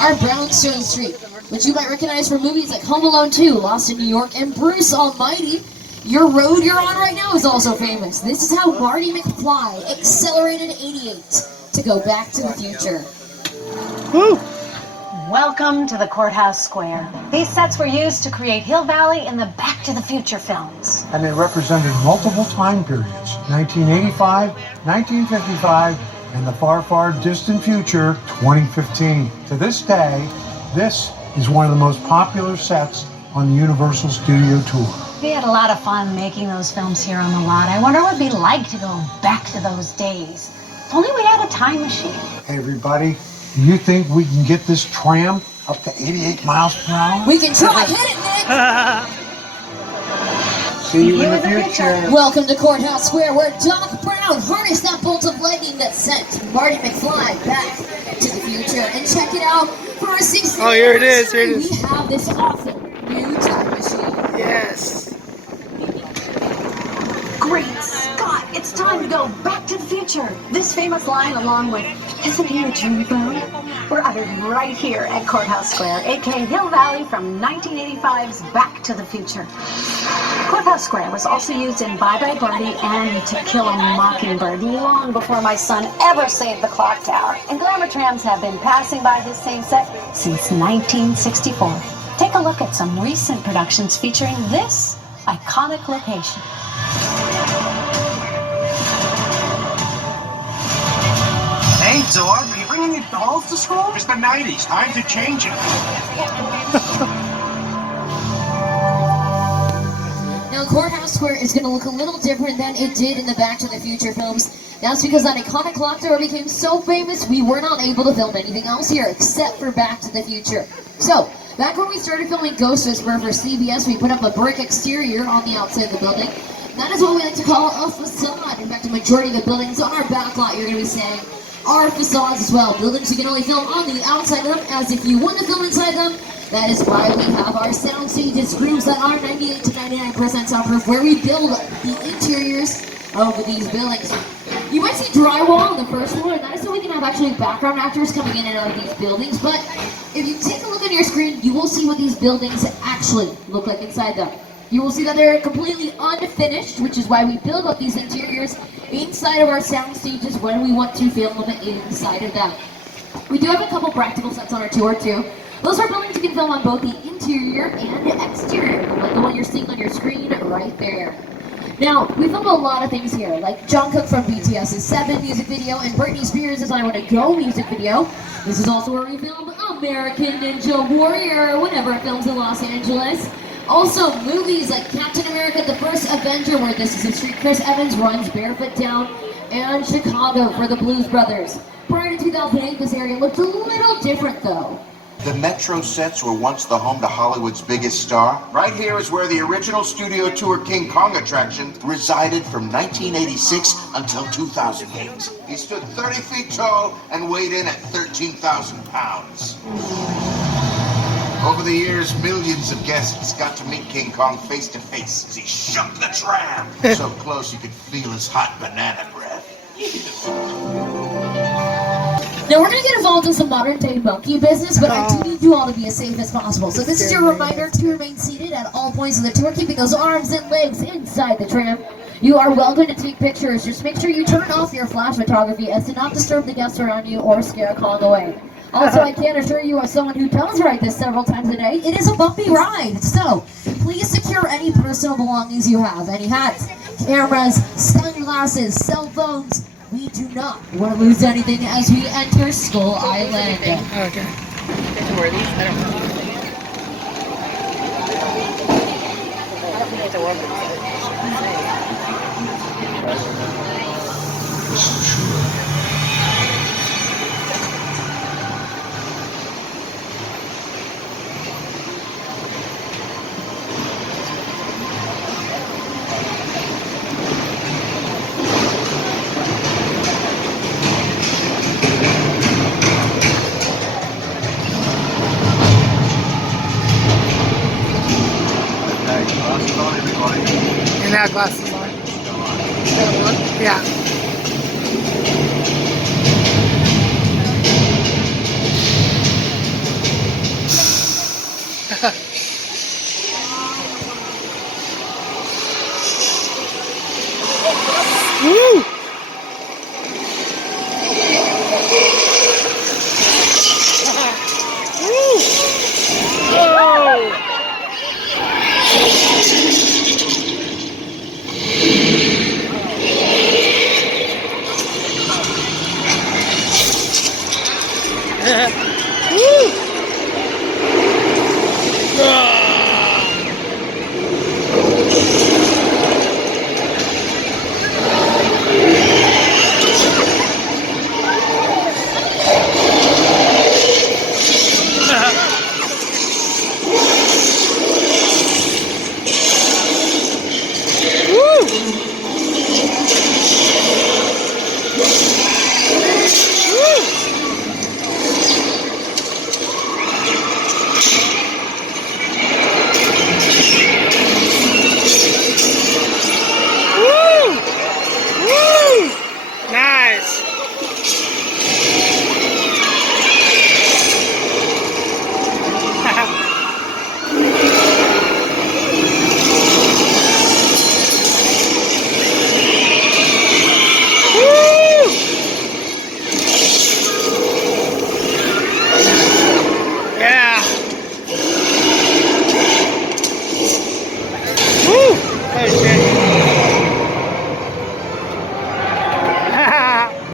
Our Brownstone Street, which you might recognize from movies like Home Alone 2, Lost in New York, and Bruce Almighty. Your road you're on right now is also famous. This is how Marty McFly accelerated 88 to go back to the future. Woo! Welcome to the Courthouse Square. These sets were used to create Hill Valley in the Back to the Future films. And they represented multiple time periods, 1985, 1955, and the far, far distant future, 2015. To this day, this is one of the most popular sets on the Universal Studio Tour. We had a lot of fun making those films here on the lot. I wonder what it'd be like to go back to those days. If only we had a time machine. Hey, everybody, do you think we can get this tram up to 88 miles per hour? We can try. Hit it, Nick! See you in the future. Welcome to Courthouse Square, where Doc Brown harnessed that bolt of lightning that sent Marty McFly back to the future. And check it out, for our 60th Oh, here it is, here it is. we have this awesome new time machine. Yes. Great Scott! It's time to go back to the future. This famous line, along with "Isn't he a dreamboat?" were uttered right here at Courthouse Square, aka Hill Valley, from 1985's Back to the Future. Courthouse Square was also used in Bye Bye Birdie and To Kill a Mockingbird long before my son ever saved the clock tower. And glamour trams have been passing by this same set since 1964. Take a look at some recent productions featuring this iconic location. Hey, Zorg, are you bringing your dolls to school? It's the 90s. Time to change it. Now, Courthouse Square is going to look a little different than it did in the Back to the Future films. That's because that iconic clock tower became so famous, we were not able to film anything else here except for Back to the Future. So, back when we started filming Ghost Whisperer for CBS, we put up a brick exterior on the outside of the building. That is what we like to call a facade. In fact, the majority of the buildings on our back lot, you're going to be saying, are facades as well. Buildings you can only film on the outside of them, as if you want to film inside them. That is why we have our sound stages, rooms that are 98 to 99% soundproof, where we build the interiors of these buildings. You might see drywall on the first floor, and that is so we can have actually background actors coming in and out of these buildings. But if you take a look on your screen, you will see what these buildings actually look like inside them. You will see that they're completely unfinished, which is why we build up these interiors inside of our sound stages when we want to film them inside of them. We do have a couple practical sets on our tour too. Those are buildings you can film on both the interior and the exterior, like the one you're seeing on your screen right there. Now, we filmed a lot of things here, like Jungkook from BTS's 7 music video and Britney Spears' I Wanna Go music video. This is also where we filmed American Ninja Warrior whenever it films in Los Angeles. Also, movies like Captain America: The First Avenger, where this is the street Chris Evans runs barefoot down, and Chicago for the Blues Brothers. Prior to 2008, this area looked a little different though. The Metro sets were once the home to Hollywood's biggest star. Right here is where the original studio tour King Kong attraction resided from 1986 until 2008. He stood 30 feet tall and weighed in at 13,000 pounds. Over the years, millions of guests got to meet King Kong face to face as he shook the tram. So close you could feel his hot banana breath. Now we're going to get involved in some modern day monkey business, but I do need you all to be as safe as possible. So this is your reminder to remain seated at all points of the tour, keeping those arms and legs inside the tram. You are welcome to take pictures. Just make sure you turn off your flash photography as to not disturb the guests around you or scare Kong away. Also, I can assure you, as someone who does ride this several times a day, it is a bumpy ride. So, please secure any personal belongings you have. Any hats, cameras, sunglasses, cell phones. We do not want to lose anything as we enter Skull Island. Okay. Were these? I don't know. I don't think it's a weapon. And now glasses on. Yeah.